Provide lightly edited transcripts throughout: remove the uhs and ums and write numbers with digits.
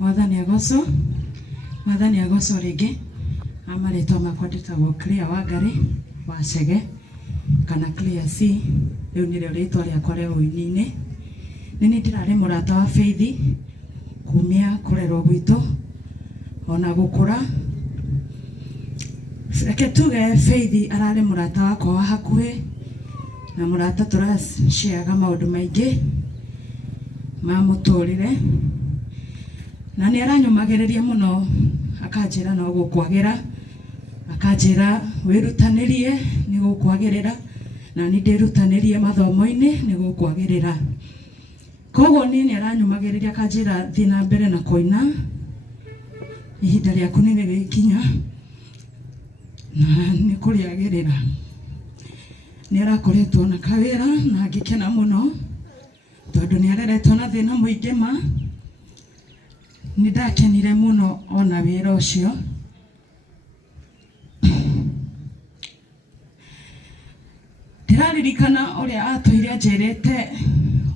Mwathani agoco ringi amaretwa makwa nditagwo Clear Wangari wa Chege kana Clear C. Riu nire ritwa riakwa ria uini-ini. Nini ndirari murata wa Faith kumia kurerwo gwitu ona gukura. Reke tuge Faith arari murata wakwa wa hakuhi na murata turashiaga maundu maingi ma muturire, na ni aranyumagiriria muno akanjira no gukwagira, akanjira wirutanirie ni gukwagirira, na ni ndirutanirie mathomo-ini ni gukwagirira. Koguo ni aranyumagiriria akanjira thi na mbere na koina, ihinda riaku ni ririkinya na ni kuriagirira. Ni arakoretwo na kawira na ngikena muno tondu ni areretwo na thina muingi ma. Ni ndakenire muno ona wira ucio. Ndiraririkana uria atwire anjirite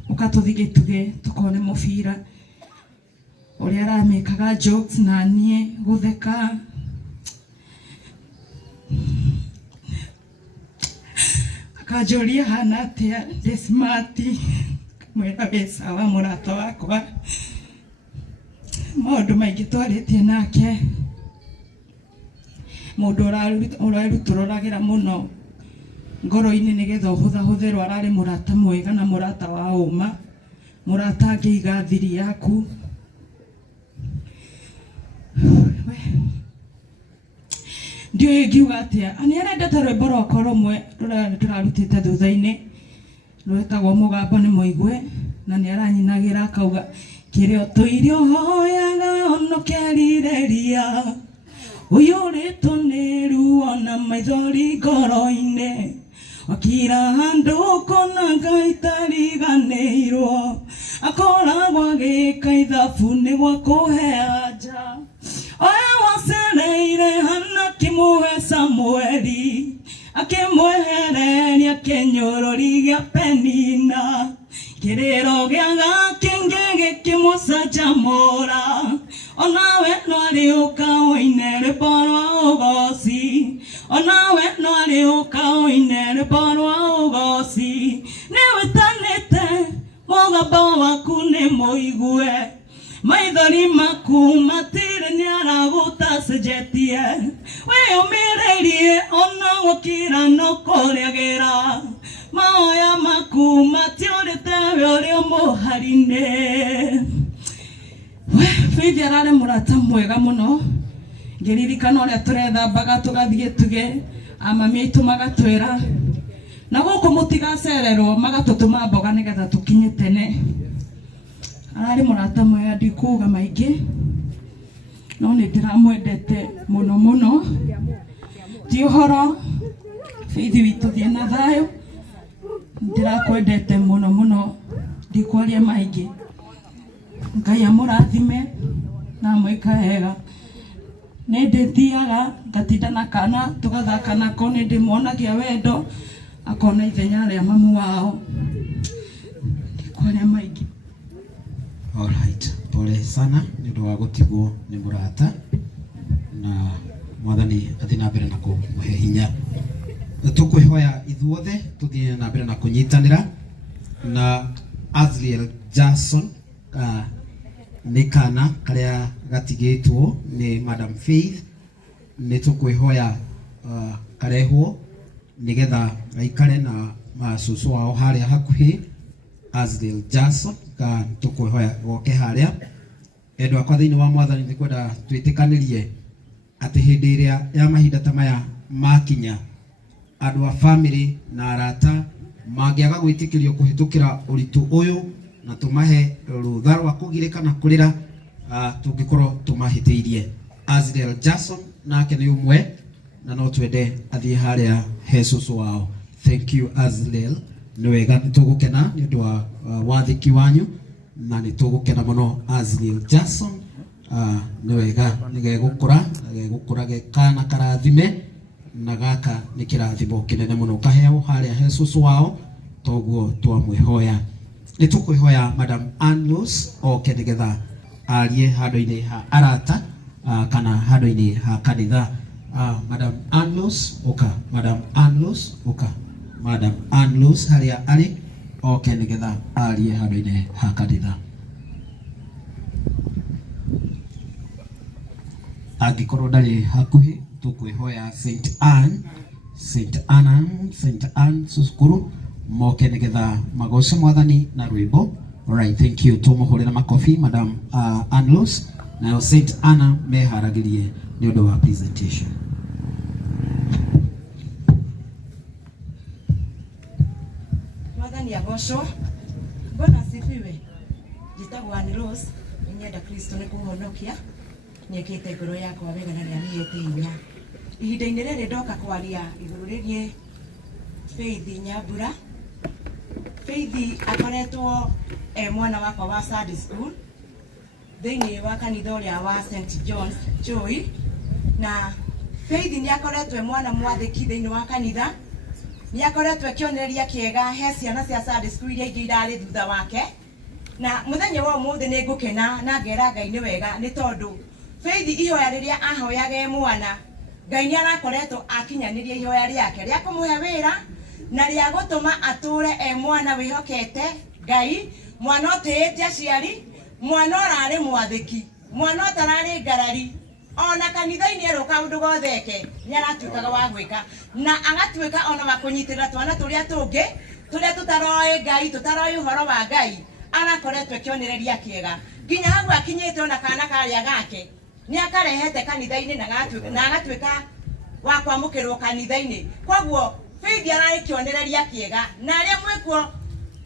ukatuthige tuge tukone mubira, uria aramikaga jokes na nie gutheka. Akajoria hana atia ndi smart, mwira wisa wa murata wakwa, maundu maingi twaritie nake, mundu urarutururagira muno ngoro-ini nigetha uhuthahutherwo. Arari murata mwega na murata wa uma, murata angiiga thiri yaku. Ndio ngiuga atia ani arendete rwimbo rwakwa rumwe turarutite thutha-ini rwetagwo mugamba ni muigwe, na ni aranyinagira akauga kirio tuirio hoyaga onokerireria uyu ritoniru ona maithori ngoro-ini wakira handu kona gaitariganirwo akoragwo agika ithabu niguo kuhe anja. Oya wacereire hana kimuhe Samueli akimwehereria kinyururi gia Penina, kiriro gia gakingi gikimucanjamura. Onawe nwariuka uine rwimbo rwa ugoci, onawe nwariuka uine rwimbo rwa ugoci. Ni witanite mugamba waku ni muigue, maithori maku matire ni aragutacenjetie. Wiyumiririe ona gukira no kuriagira, maoya maku matiurite we urio muhari-ini. Faith arari murata mwega muno. Ngiririkana uria turethambaga tugathie tuge amami aitu magatwira na guku mutigacererwo, magatutuma mboga nigetha tukinye tene. Arari murata mwega, ndikuga maingi no ni ndiramwendete muno muno. Ti uhoro Faith witu thie na thayo, ndirakwendete muno muno, ndikwaria maingi. Ngai amurathime na mwika hega. Ni ndithiaga ngatinda na kana tugathaka nako, ni ndimuonagia wendo akona ithenya ria mamu wao, ndikwaria maingi. Alright, pole sana ni ndo wagutigwo ni murata, na Mwathani athie na mbere na kumuhe hinya. Tukwihoya ithuothe tuthie na mbere na kunyitanira na Azriel Jackson ni kana karia gatigitwo ni Madam Faith. Ni tukwihoya karehwo nigetha aikare na masusu wao haria hakuhi. Azriel Jackson ka tukwihoya goke haria. Endwa kwa thiini wa Mwathani ni kwenda twitikanirie ati hindi iria ya mahinda ta maya makinya, andu a family na arata mangiaga gwitikirio kuhitukira uritu uyu na tumahe rutha rwa kugirika na kurira tungikorwo tumahitiirie. Azriel Jackson nake ni umwe na no twende athie haria he susu wao. Thank you Azriel, ni wega nitugukena ni undu wa wathiki wanyu, na nitugukena muno Azriel Jackson. Ni wega nigegukura gekana karathime, na gaka ni kirathimo kinene muno kaheo haria he susu wao. Toguo twamwihoya, ni tukwihoya Madam Anlos oke nigetha arie handũ-inĩ ha arata kana handũ-inĩ ha kanitha. Madam Anlos oka, Madam Anlos oka, Madam Anlos harĩa arĩ oke nĩgetha arie handũ-inĩ ha kanitha. Angĩkorwo ndarĩ hakuhĩ tũkwĩhoya St. Anne cukuru moke nĩgetha magoce Mwathani na rwĩmbo. Alright, thank you. Tũmũhũrĩre makobi Madam Anlos. Nayo St. Anna meharagĩrie nĩ ũndũ wa presentation. Mwathani agocwo. Bwana asifiwe. Njĩtagwo Anne Rose, nyenda Kristo nĩ kũhonokia. Nyekĩte ngoro yakwa wega na nĩanĩhete hinya. Ihinda-inĩ rĩrĩ ndoka kwaria igũrũ rĩgiĩ Faith Nyambura. Faith akoretwo mwana wakwa wa Sunday school thĩinĩ wa kanitha ũrĩa wa St. John's Joy, na Faith nĩ akoretwo mwana mwathĩki thĩinĩ wa kanitha. Nĩ akoretwo kĩonereria kĩega he ciana cia Sunday school iria ingĩ irarĩ thutha wake, na mũthenya wa ũmũthĩ nĩ ngũkena na ngera Ngai nĩ wega nĩ tondũ Faith ihoya rĩrĩa ahoyaga mwana, Ngai nĩ arakoretwo akinyanĩria ihoya rĩake rĩa kũmũhe wĩra na rĩa gũtũma atũre mwana wĩhokete Ngai, mwana ũtĩĩte aciari, mwana ũrarĩ mwathĩki, mwana ũtararĩ ngarari, ona kanitha-inĩ erwo kaũndũ gotheke nĩ aratuĩkaga wa gwĩka na agatuĩka ona wa kũnyitĩrĩra twana tũrĩa tũngĩ tũrĩa tũtaroĩ Ngai, tũtaroĩ ũhoro wa Ngai, arakoretwo kĩonereria kĩega nginya hau akinyĩte ona kana karĩa gake nĩ akarehete kanitha-inĩ na agatuĩka wa kwamũkĩrwo kanitha-inĩ. Koguo Faith ararĩ kĩonereria kĩega, na arĩa mwĩkuo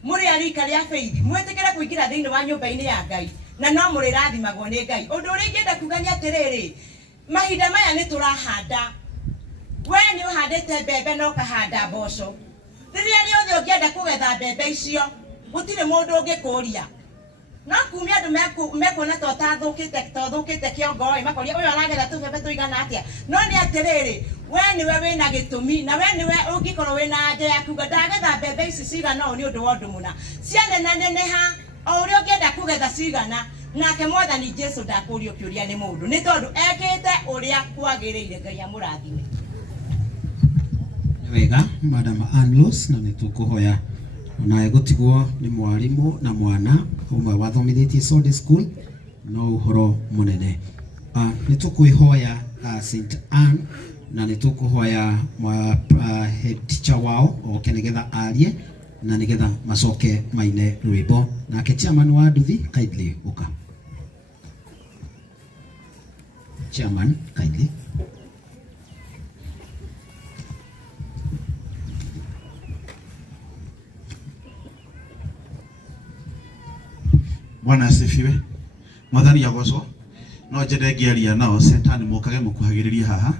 mũrĩ arika rĩa Faith mwĩtĩkĩre kũingĩra thĩinĩ wa nyũmba-inĩ ya Ngai na no mũrĩrathimagwo nĩ Ngai. Ũndũ ũrĩa ingĩenda kuga nĩ atĩrĩrĩ, mahinda maya nĩ tũrahanda. We nĩ ũhandĩte mbembe na ũkahanda mboco. Rĩrĩa rĩothe ũngĩenda kũgetha mbembe icio gũtirĩ mũndũ ũngĩkũria. No kumia andũ mekuona to thũkĩte kĩongo makoria ũyũ aragetha tũbebe tũigana atĩa. No nĩ atĩrĩrĩ, we nĩwe wĩna gĩtũmi na we nĩwe ũngĩkorwo wĩna anja ya kuga ndagetha mbembe ici cigana ũũ nĩ ũndũ wa ũndũ mũna. Cianeneneha o ũrĩa ũngĩenda kũgetha cigana, nake Mwathani Jesũ ndakũrio kĩũria nĩ mũndũ nĩ tondũ ekĩte ũrĩa kwagĩrĩire. Ngai amũrathime. Wega Madam Anlos, na nĩtũkũhoya nawe gũtigwo nĩ mwarimũ na mwana ũmwe wathomithĩtie Sunday school no ũhoro mũnene. Nĩtũkwĩhoya St. Anne na nĩtũkũhoya head teacher wao oke nĩgetha arie na nĩgetha macoke maine rwĩmbo. Nake chairman wa nduthi kindly ũka. Chairman kindly. Bwana asifiwe. Mwathani agocwo. No njende ngĩaria nao Satan mũkage mũkuhagĩrĩria haha.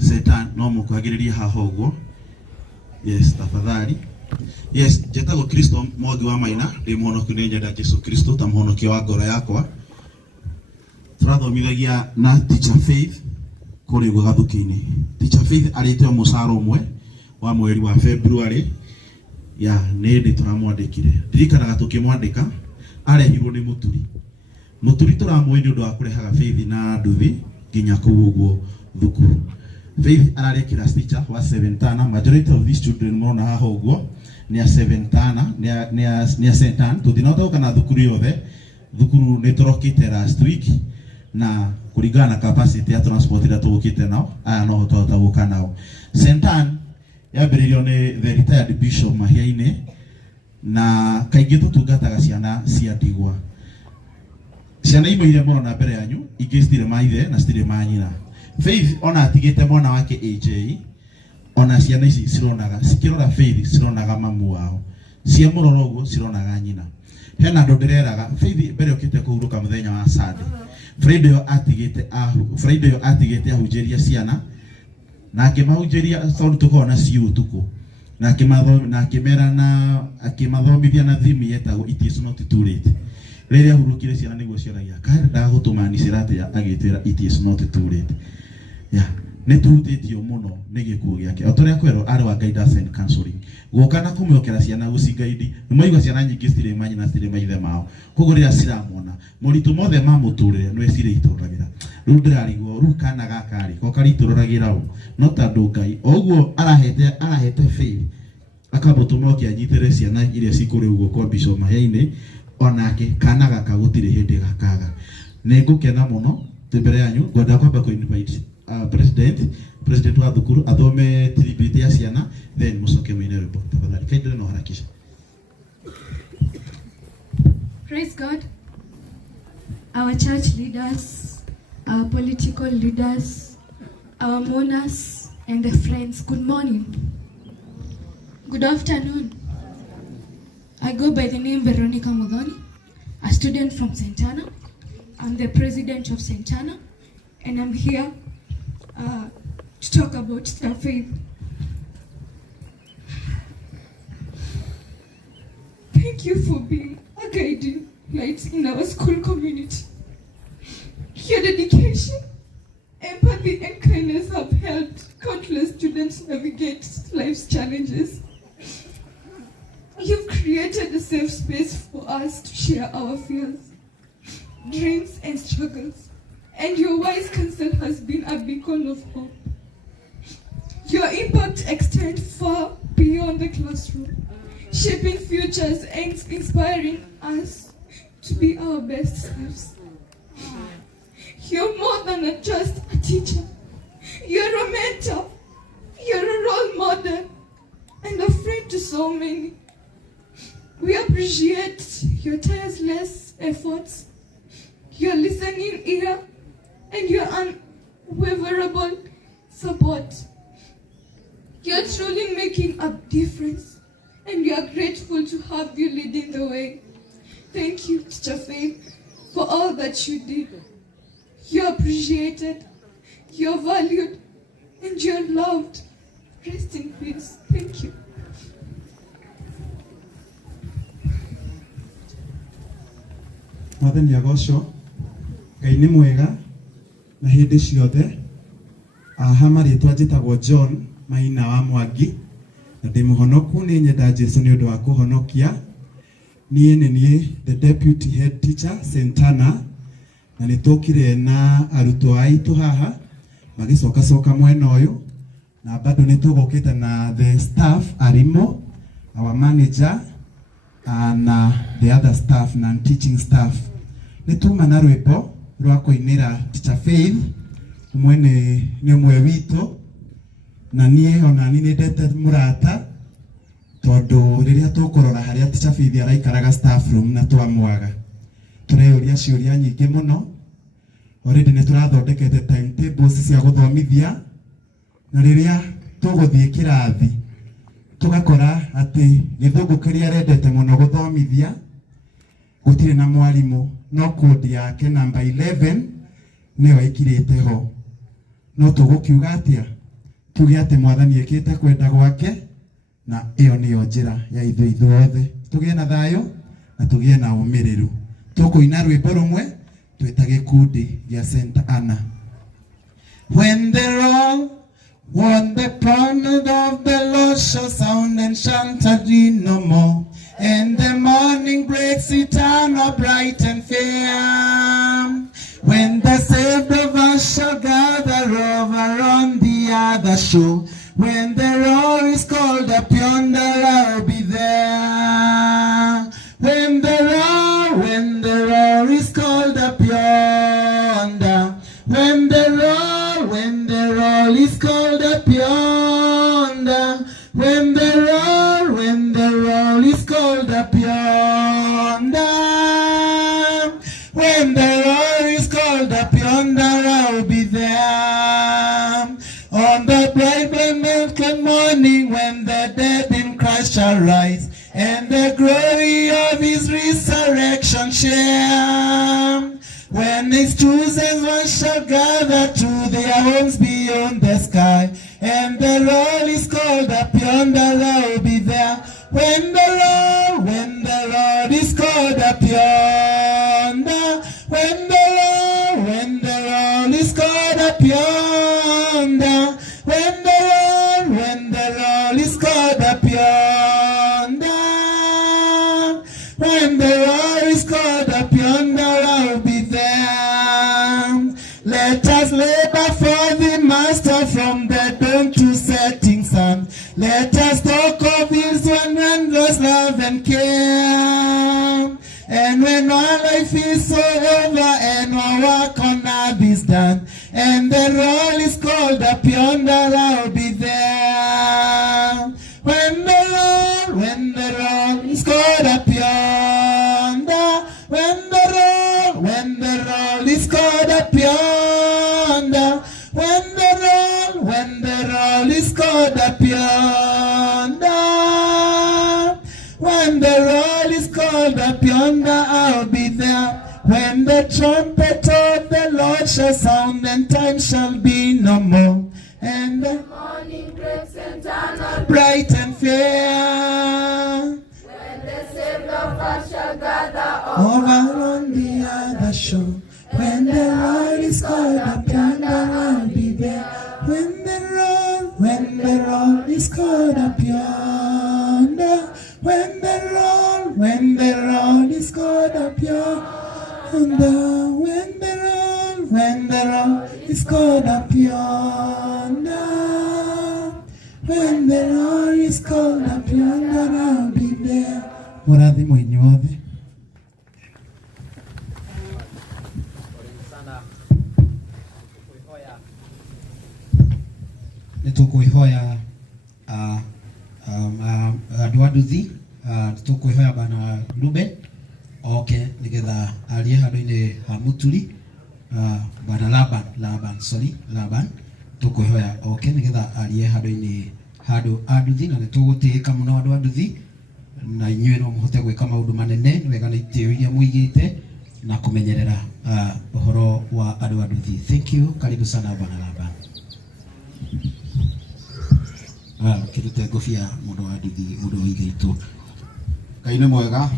Satan no mũkuhagĩrĩria haha ũguo. Yes, tafadhali. Yes, njĩtagwo Kristo Mwangi wa Maina, ndĩ mũhonoku nĩ nyenda Jesũ Kristo ta mũhonokia wa ngoro yakwa. Tũrathomithagia na Teacher Faith kũrĩ Gathuki-inĩ. Teacher Faith arĩte mũcara ũmwe wa mweri wa February. Ya nĩ ndĩ tũramwandĩkire. Ndirikanaga tũkĩmwandĩka arehirwo nĩ mũturi tũramũĩ nĩ ũndũ wa kũrehaga Faith na nduthi nginya kũu ũguo thukuru. Faith ararĩ class teacher wa 7 tana. Majority of these children mona haha ũguo nĩ a 7 tana, nĩ a St. Anne. Tũtinahota gũka na thukuru yothe, thukuru nĩ tũrokĩte last week na kũringana na capacity ya transport ĩrĩa tũgũkĩte nao aya no tũhota gũka nao. St. Anne yambĩrĩirio nĩ the retired Bishop Mahia-inĩ na kaingĩ tũtungataga ciana cia ndigwa. Ciana imwe iria mũrona mbere yanyu ingĩ citirĩ maithe na citirĩ manyina. Faith ona atigĩte mwana wake AJ, ona ciana ici cironaga cikĩrora Faith cironaga mamu wao, cia mũrora ũguo cironaga nyina. Hena andũ ndĩreraga Faith mbere ũkĩte kũhurũka mũthenya wa Sunday. Friday yo atigĩte ahunjĩria ciana na akĩmahunjĩria sound tũkorwo na ciũ ũtukũ na akĩmathomithia na thimi yetagwo It is not too late. Rĩrĩa ahurũkire ciana nĩguo ciaragia kaĩ ndagũtũma ni ciratĩa agĩtwĩra It is not too late. Yeah. nä tuhutĩtio mũno nĩ gĩkuũ gĩake. O ta ũrĩa kwerwo arĩ wa guidance and counseling, gũka na kũmwĩokera ciana gũcingaidi. Nĩ maigua ciana nyingĩ citirĩ manyina citirĩ maithe mao, koguo rĩrĩa ciramwona moritũ mothe ma mũtũrĩre nĩwe cireitũragĩra. Rĩu ndĩrarigwo rĩu kana gaka rĩ ko karitũragĩra ũũ no tondũ Ngai o ũguo arahete faith akamũtũma ũkĩanyitĩre ciana iria cikũrĩ ũguo kwa Bishop Mahia-inĩ, onake kana gaka gũtirĩ hĩndĩ gakaga. Nĩ ngũkena mũno twĩ mbere yanyu, ngwenda kwamba kũ-invite president wa thukuru athome tribute ya ciana, then mucoke muine rwĩmbo tafadhali. Kaendelee na harakisha. Praise God. Our church leaders, our political leaders, our mourners, and the friends, good morning. Good afternoon. I go by the name Veronica Muthoni, a student from St. Anna. I'm the president of St. Anna, and I'm here to talk about Teacher Faith. Thank you for being a guiding light in our school community. Your dedication, empathy, and kindness have helped countless students navigate life's challenges. You've created a safe space for us to share our fears, dreams, and struggles, and your wise counsel has been a beacon of hope. Your impact extends far beyond the classroom, shaping futures and inspiring us to be our best selves. You're more than just a teacher. You're a mentor. You're a role model and a friend to so many. We appreciate your tireless efforts, your listening ear, and your unwaverable support. You're truly making a difference, and we are grateful to have you leading the way. Thank you, Teacher Faith, for all that you did. You're appreciated, you're valued, and you're loved. Rest in peace. Thank you. Mwathani agocwo, Ngai nĩ mwega na hĩndĩ ciothe. Marĩtwa njĩtagwo John Maina wa Mwangi, na ndĩ mũhonoku nĩ nyenda Jesũ nĩ ũndũ wa kũhonokia. Niĩ nĩ niĩ the deputy head teacher St. Anna, na nĩ tũkire na arutwo aitũ haha magĩcoka mwena ũyũ, na bado nĩ tũgũkĩte na the staff, arimũ, our manager, and the other staff na teaching staff. Nĩ tuma na rwĩmbo rwa kũinĩra Teacher Faith, mwene nĩ mwe witũ, na niĩ ona nĩ ndete mũrata, tondũ rĩrĩa tũkũrora harĩa Teacher Faith araikaraga staff room na twamwaga, tũreyũria ciũria nyingĩ mũno. Already nĩ tũrathondekete timetables cia gũthomithia, na rĩrĩa tũgũthiĩ kĩrathi tũgakora atĩ gĩthũngũ kĩrĩa arendete mũno gũthomithia gũtirĩ na mwarimũ, no code yake number 11 nĩyo ĩkirĩte ho. No tũgũkiuga atĩa? Tuge atĩ Mwathani ĩkĩte kwenda gwake, na ĩyo nĩyo njĩra ya ithuothe. Tũgĩe na thayũ na tũgĩe na ũmĩrĩru. Tũkũina rwĩmbo rũmwe twĩta gĩkundi gĩa St. Anna. When the roll, when the promise of the Lord shall sound and shan't be no more, and the morning breaks eternal, bright and fair. When the saved of us shall gather over on the other shore, when the roar is called up yonder, I'll be there. When the roar is called up yonder, when the roar is called up yonder, when the roar is called up yonder, when the roar is called up yonder, I'll be there. On the bright milky morning, when the dead in Christ shall rise, and the glory of his resurrection share. When his chosen ones shall gather to their homes beyond the sky, and the roll is called up yonder, I'll be there. When the Lord is called up yonder, when the Lord is called up yonder, Let us labor for the Master from the dawn to setting sun. Let us talk of His one endless love and care. And when our life is so over and our work on earth is done, and the roll is called up yonder, I'll be there. When the roll is called up yonder, when the roll is called up yonder, when the roll is called up yonder, when the roll is called up yonder, I'll be there. When the trumpet of the Lord shall sound, and time shall be no more, and the morning breaks and dawn bright and fair. When the saved of us shall gather over on the other shore, when the Lord is called up yonder, I'll be there. When the roll is called up yonder, when the roll is called up yonder, when the roll is called up yonder, when the roll is called up yonder, I'll be there. Murathi mwenye wothe. Nitukuihoya andũ a nduthi, nitukuihoya bana Ruben oke nigetha arie handũ-inĩ ha mũturi, bana Laban tukuihoya oke nigetha arie handũ-inĩ handũ a nduthi, na nitũgũtĩĩka mũno andũ a nduthi, na inyuĩ no mũhote gwĩka maũndũ manene. Nĩ wega nĩ itĩo iria mũigĩte na kũmenyerera ũhoro wa andũ a nduthi. Thank you. Karibu sana bana Laban. Kirute ngobia mũndũ wa nduthi, mũndũ wa igĩtwo. Ngai nĩ mwega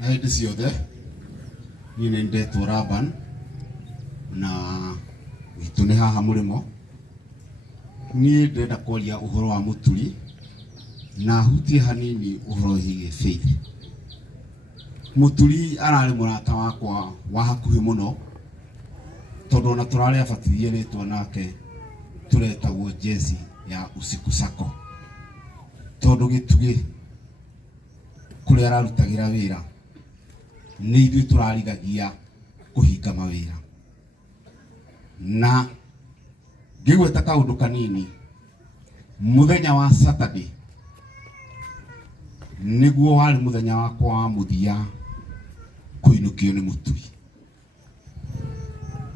na hĩndĩ ciothe. Niĩ nĩ ndetwo Laban na witũ nĩ haha mũrĩmo. Niĩ ndĩrenda kwaria ũhoro wa mũturi na hutie hanini ũhoro wĩgiĩ faith. Mũturi ararĩ mũrata wakwa wa hakuhĩ mũno, tondũ ona tũrarĩ abatithie rĩtwa nake tũretagwo Jesse ya Usiku Sacco, tondũ gĩtugĩ kũrĩa ararutagĩra wĩra nĩ ithuĩ tũrarigagia kũhinga mawĩra. Na ngĩgweta kaũndũ kanini, mũthenya wa Saturday nĩguo warĩ mũthenya wakwa wa mũthia kũinũkio nĩ mũturi.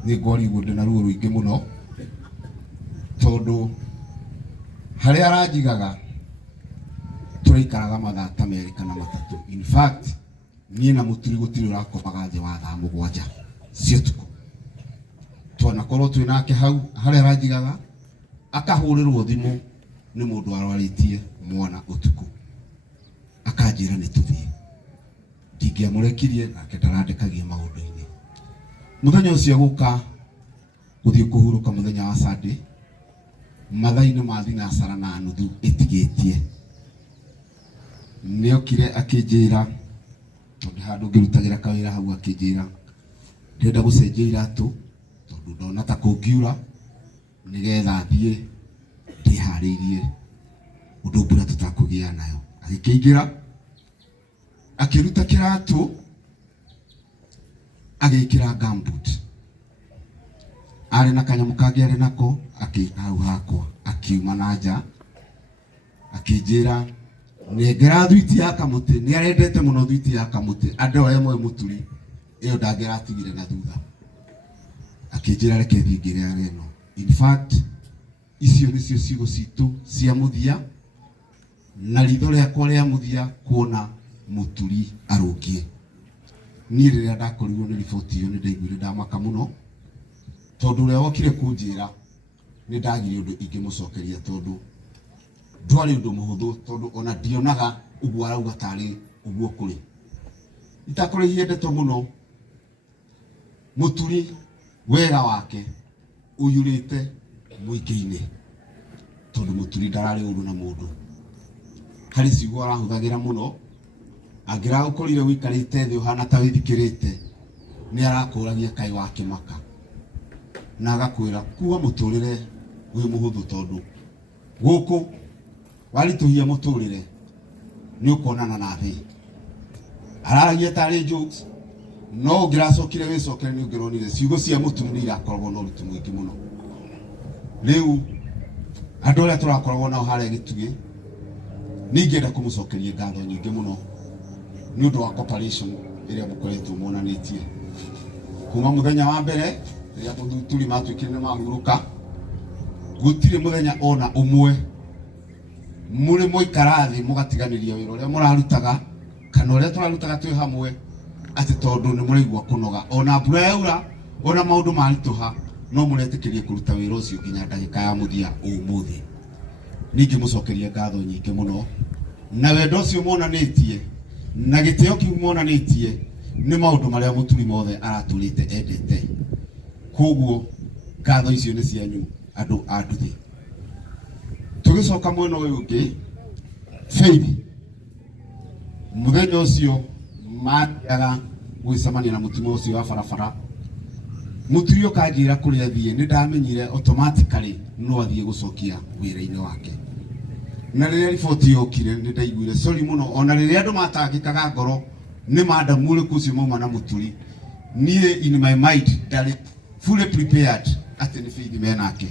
Nĩ ngorigwo ndĩna ruo rũingĩ mũno, tondũ harĩa aranjigaga tũraikaraga mathaa ta merĩ kana matatũ. In fact, niĩ na mũturi gũtirĩ ũrakomaga thĩ wa thaa mũgwanja cia ũtukũ. Twanakorwo twĩ nake hau harĩa aranjigaga, akahũrĩrwo thimũ nĩ mũndũ arwarĩtie mwana ũtukũ, akanjĩra nĩ tũthiĩ. Ndingĩamũrekirie, nake ndarandĩkagia maũndũ-inĩ. Mũthenya ũcio gũka gũthiĩ kũhurũka mũthenya wa Sunday, mathaa-inĩ ma thinacara na nuthu ĩtigĩtie, nĩokire akĩnjĩra, tondũ handũ ngĩrutagĩra kawĩra hau, akĩnjĩra ndĩrenda gũcenjia iratũ tondũ ndona ta kũngiura, nĩgetha thiĩ ndĩharĩirie ũndũ mbura tũtakũgĩa nayo. Agĩkĩingĩra, akĩruta kĩratũ, agĩkĩra gumboot. Arĩ na kanyamũ kangĩ arĩ nako, hau hakwa, akiuma na nja, akĩnjĩra nengera thwiti ya kamũtĩ. Nĩ arendete mũno thwiti ya kamũtĩ, andũ aya moe mũturi ĩyo ndangĩratigire na thutha. Akĩnjĩra reke thiĩ ngĩre areno. In fact, icio nĩcio ciugo citũ cia mũthia, na ritho rĩakwa rĩa mũthia kuona mũturi arũngie. Niĩ rĩrĩa ndakorirwo nĩ riboti ĩyo nĩ ndaiguire ndamaka mũno, tondũ ũrĩa wokire kũnjĩra nĩ ndagire ũndũ ingĩmũcokeria, tondũ ndwarĩ ũndũ mũhũthũ, tondũ ona ndionaga ũguo arauga tarĩ ũguo kũrĩ. Itakorwo ihendetwo mũno mũturi, wega wake ũiyũrĩte mũingĩ-inĩ, tondũ mũturi ndararĩ ũndũ na mũndũ. Harĩ ciugo arahũthagĩra mũno, angĩragũkorire ũikarĩte thĩ ũhana ta wĩthikĩrĩte, nĩ arakũragia kaĩ wa kĩmaka. na agakwira kuwa muturire wi muhuthu tondu guku warituhia muturire ni ukonana na thi araragia tari jokes no ngiracokire wicokere ni ungironire ciugo cia mutumire irakoragwo na urutu mwingi muno riu andu aria turakoragwo nao haria gitugi ningenda kumucokeria ngatho nyingi muno ni undu wa cooperation iria mukoretwo monanitie kuma muthenya wa mbere riria muthuthuri matwikire ni mahuruka gutire muthenya ona umwe muri muikarathi mugatiganiria wira uria murarutaga kana uria turarutaga twi hamwe ati tondu ni muraigua kunoga ona mbura yaura ona maundu marituha no muretikirie kuruta wira ucio nginya ndagika ya muthia umuthi ningi mucokeria ngatho nyingi muno na wendo ucio monanitie na gitio kiu monanitie ni maundu maria muturi mothe araturite endete koguo ngatho icio ni cianyu andu a nduthi tugicoka mwena uyu ungi Faith muthenya ucio mathiaga gwicamania na mutumia ucio wa barabara muturi ukanjira kuria thie ni ndamenyire automatically no athie gucokia wira-ini wake na riria riboti yokire ni ndaiguire sorry muno ona riria andu matangikaga ngoro ni madam uriku ucio mauma na muturi nie in my mind that fully prepared ati ni Faith menake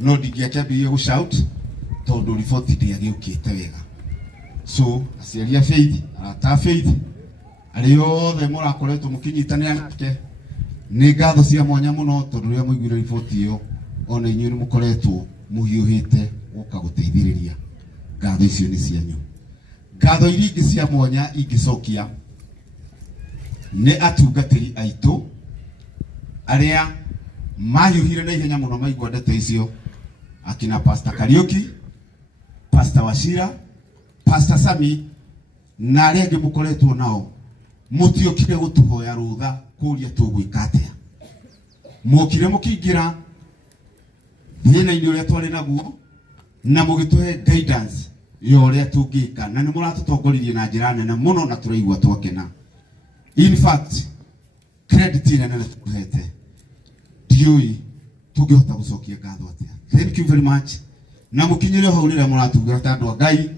no ndingiakĩambĩrĩria gũshout tondu riboti ndĩagĩũkĩte wega so aciaria Faith arata Faith arĩ othe mũrakoretwo mũkĩnyitanĩra nake nĩ ngatho cia mwanya mũno tondu rĩrĩa mũiguire riboti ĩyo ona inyuĩ nĩ mũkoretwo mũhiũhĩte gũka gũteithĩrĩria ngatho icio nĩ cianyu ngatho iria ingĩ cia mwanya ingĩcokia nĩ atungatĩri aitũ arĩa mahiũhire na ihenya mũno maigua ndeto icio akina Pastor Kariuki, Pastor Wachira, Pastor Sami na arĩa angĩ mũkoretwo nao mũtiokire gũtũhoya rũtha kũria tũgwĩka atĩa mũkire mũkĩingĩra thĩna-inĩ ũrĩa twarĩ naguo na mũgĩtũhe guidance ya ũrĩa tũngĩka na nĩ mũratũtongoririe na njĩra nene mũno na tũraigua twakena in fact credit nene tũkũhete ndiũĩ tũngĩhota gũcokia ngatho atĩa thank you very much na mũkinyĩre hau rĩrĩa mũratungata andũ a Ngai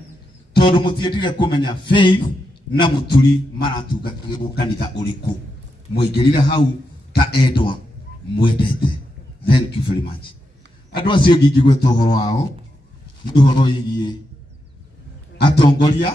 tondu mutiendire kumenya Faith na muturi maratungata kanitha ũrĩkũ mũingĩrire hau ta endwa mwendete thank you very much andũ acio ngingĩgweta ũhoro wao nĩ ũhoro wĩgiĩ atongoria